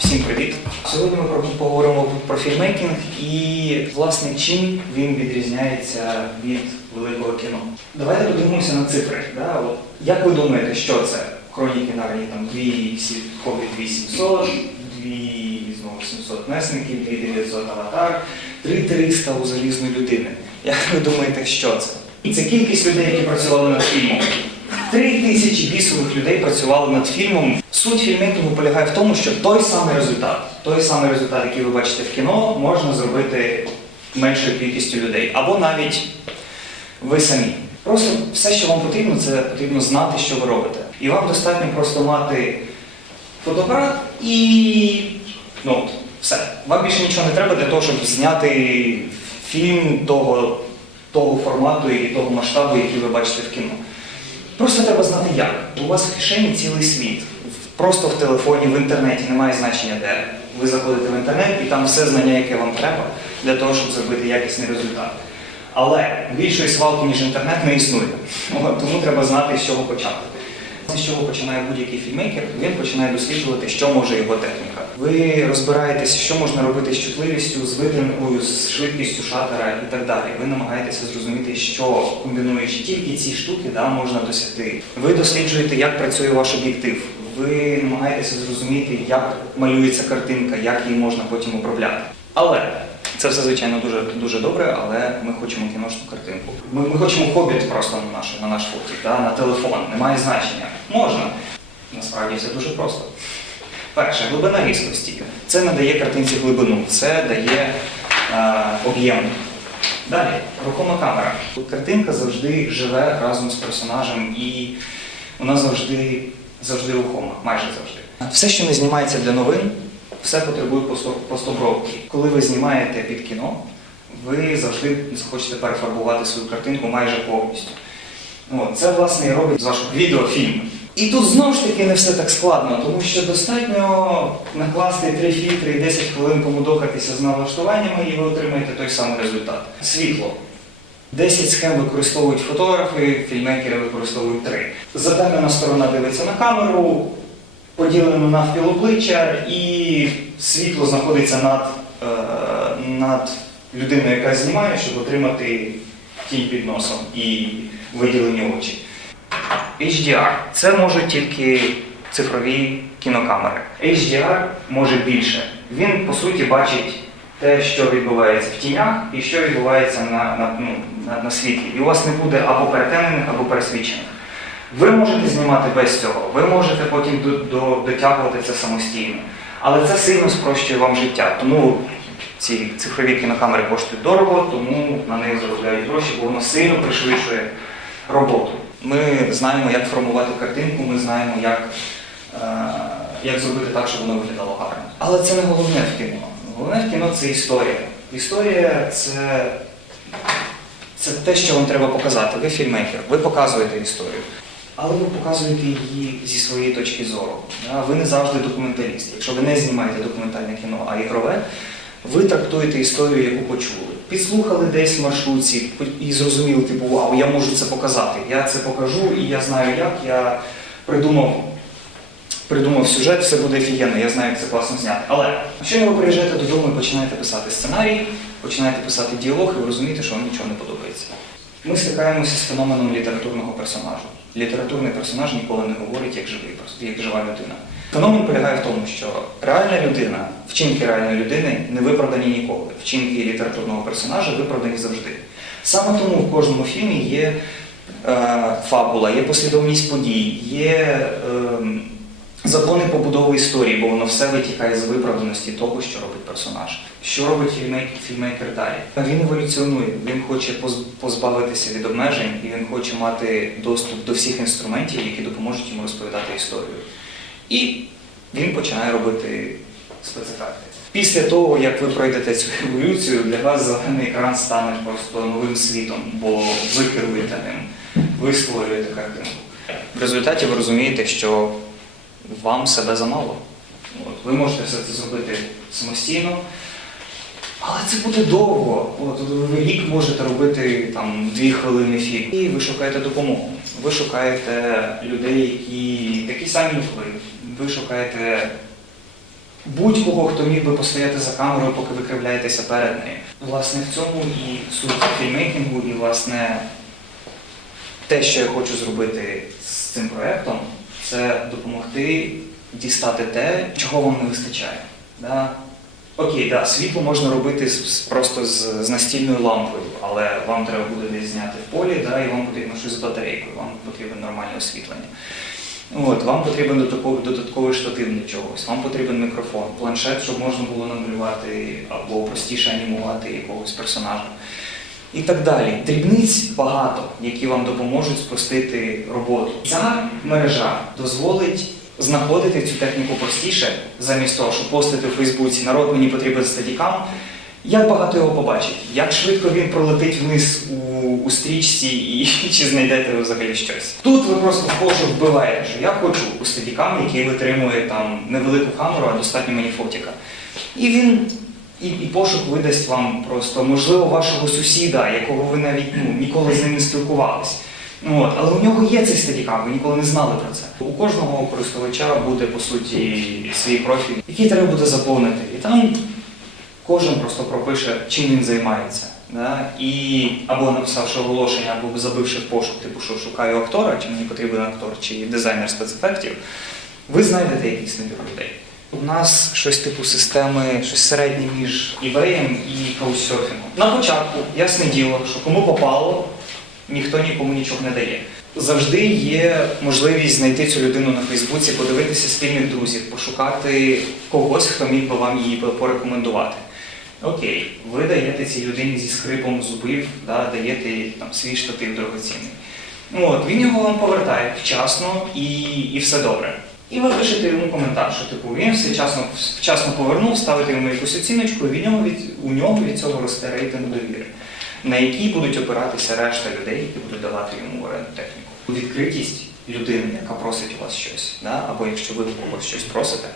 Всім привіт! Сьогодні ми поговоримо про фільмейкінг і, власне, чим він відрізняється від великого кіно. Давайте подивимося на цифри. Да? От, як ви думаєте, що це? Хроніки Нарні там 2 Хобіт 2700, 2 знову 700 месників, 2900 аватар, 3300 у залізної людини. Як ви думаєте, що це? І це кількість людей, які працювали над фільмом. Три тисячі бісових людей працювали над фільмом. Суть фільмейкінгу полягає в тому, що той самий результат, той самий результат, який ви бачите в кіно, можна зробити меншою кількістю людей. Або навіть ви самі. Просто все, що вам потрібно, це потрібно знати, що ви робите. І вам достатньо просто мати фотоапарат і ноут. Все. Вам більше нічого не треба для того, щоб зняти фільм того, того формату і того масштабу, який ви бачите в кіно. Просто треба знати як. У вас в кишені цілий світ. Просто в телефоні, в інтернеті немає значення де. Ви заходите в інтернет і там все знання, яке вам треба для того, щоб зробити якісний результат. Але більшої свалки, ніж інтернет, не існує. Тому треба знати, з чого почати. З чого починає будь-який фільмейкер, він починає досліджувати, що може його техніка. Ви розбираєтеся, що можна робити з чутливістю, з витримкою, з швидкістю шатера і так далі. Ви намагаєтеся зрозуміти, що комбінуючи тільки ці штуки, да, можна досягти. Ви досліджуєте, як працює ваш об'єктив. Ви намагаєтеся зрозуміти, як малюється картинка, як її можна потім управляти. Але це все, звичайно, дуже дуже добре, але ми хочемо кіношну картинку. Ми, ми хочемо хобіт просто на наш, на наш фотик, да, на телефон. Немає значення. Можна. Насправді все дуже просто. Перше, глибина різкості. Це надає картинці глибину, це дає об'єм. Далі, рухома камера. Картинка завжди живе разом з персонажем і вона завжди, завжди рухома, майже завжди. Все, що не знімається для новин, все потребує посто- постобровки. Коли ви знімаєте під кіно, ви завжди захочете перефарбувати свою картинку майже повністю. Це, власне, і робить з вашого відео фільм. І тут знову ж таки не все так складно, тому що достатньо накласти три фільтри і 10 хвилин помудохатися з налаштуваннями, і ви отримаєте той самий результат. Світло. 10 схем використовують фотографи, фільмейкери використовують 3. Затемнена сторона дивиться на камеру, поділено навпіл обличчя, і світло знаходиться над, е, над людиною, яка знімає, щоб отримати тінь під носом і виділені очі. HDR це можуть тільки цифрові кінокамери. HDR може більше. Він по суті бачить те, що відбувається в тінях і що відбувається на, на, ну, на, на світлі. І у вас не буде або перетемнених, або пересвічених. Ви можете знімати без цього, ви можете потім до, до, дотягувати це самостійно. Але це сильно спрощує вам життя. Тому ці цифрові кінокамери коштують дорого, тому на них заробляють гроші, бо воно сильно пришвидшує роботу. Ми знаємо, як формувати картинку, ми знаємо, як, е, як зробити так, щоб воно виглядало гарно. Але це не головне в кіно. Головне в кіно це історія. Історія це, це те, що вам треба показати. Ви фільмейкер, ви показуєте історію. Але ви показуєте її зі своєї точки зору. Ви не завжди документаліст. Якщо ви не знімаєте документальне кіно, а ігрове, ви трактуєте історію, яку почули. Підслухали десь в маршрутці і зрозуміли, типу, вау, я можу це показати. Я це покажу і я знаю як. Я придумав, придумав сюжет, все буде офігенно, я знаю, як це класно зняти. Але щойно ви приїжджаєте додому і починаєте писати сценарій, починаєте писати діалог, і ви розумієте, що вам нічого не подобається. Ми стикаємося з феноменом літературного персонажу. Літературний персонаж ніколи не говорить як живий, як жива людина. Феномен полягає в тому, що реальна людина, вчинки реальної людини не виправдані ніколи. Вчинки літературного персонажа виправдані завжди. Саме тому в кожному фільмі є е, фабула, є послідовність подій, є е, закони побудови історії, бо воно все витікає з виправданості того, що робить персонаж. Що робить фільмейкер, фільмейкер далі? Він еволюціонує, він хоче позбавитися від обмежень і він хоче мати доступ до всіх інструментів, які допоможуть йому розповідати історію. І він починає робити спецефекти. Після того, як ви пройдете цю еволюцію, для вас зелений екран стане просто новим світом, бо ви керуєте ним, ви створюєте картинку. В результаті ви розумієте, що вам себе замало. От, ви можете все це зробити самостійно, Але це буде довго. От ви рік можете робити там дві хвилини фільм. І ви шукаєте допомогу. Ви шукаєте людей, які такі самі як ви. Ви шукаєте будь-кого, хто міг би постояти за камерою, поки ви кривляєтеся перед нею. Власне, в цьому і суть фільмейкінгу, і власне те, що я хочу зробити з цим проєктом, це допомогти дістати те, чого вам не вистачає. Да? Окей, да, світло можна робити просто з, з настільною лампою, але вам треба буде десь зняти в полі, да, і вам потрібно щось з батарейкою, вам потрібно нормальне освітлення. От, вам потрібен додатковий штатив для чогось, вам потрібен мікрофон, планшет, щоб можна було намалювати або простіше анімувати якогось персонажа. І так далі. Дрібниць багато, які вам допоможуть спростити роботу. Ця мережа дозволить знаходити цю техніку простіше, замість того, щоб постити у Фейсбуці, народ мені потрібен стадікам. Як багато його побачить, як швидко він пролетить вниз у, у стрічці і чи знайдете взагалі щось. Тут ви просто в пошук вбиваєте, що я хочу у стадікам, який витримує там невелику камеру, а достатньо мені фотіка. І він і, і пошук видасть вам просто, можливо, вашого сусіда, якого ви навіть ну, ніколи з ним не спілкувались. От, але у нього є цей стадікам, ви ніколи не знали про це. У кожного користувача буде, по суті, свій профіль, який треба буде заповнити. І там кожен просто пропише, чим він займається. Да? І або написавши оголошення, або забивши в пошук, типу, що шукаю актора, чи мені потрібен актор, чи дизайнер спецефектів, ви знайдете якийсь набір людей. У нас щось типу системи, щось середнє між eBay і каучсерфінгом. На початку, ясне діло, що кому попало, ніхто нікому нічого не дає. Завжди є можливість знайти цю людину на Фейсбуці, подивитися спільних друзів, пошукати когось, хто міг би вам її порекомендувати. Окей, ви даєте цій людині зі скрипом зубів, да, даєте там свій штатив дорогоцінний. Ну, от, він його вам повертає вчасно і, і все добре. І ви пишете йому коментар, що типу він все вчасно, вчасно повернув, ставите йому якусь оціночку, і від нього від, у нього від цього росте рейтинг довіри, на який будуть опиратися решта людей, які будуть давати йому оренду техніку. Відкритість людини, яка просить у вас щось, да? або якщо ви у когось щось просите,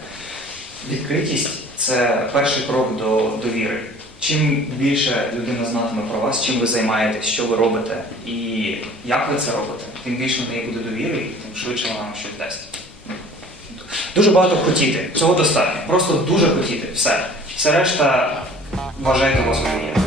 відкритість це перший крок до довіри. Чим більше людина знатиме про вас, чим ви займаєтесь, що ви робите і як ви це робите, тим більше в неї буде довіри, і тим швидше вона вам щось дасть. Дуже багато хотіти. Цього достатньо. Просто дуже хотіти. Все. Все решта вважайте вас моє.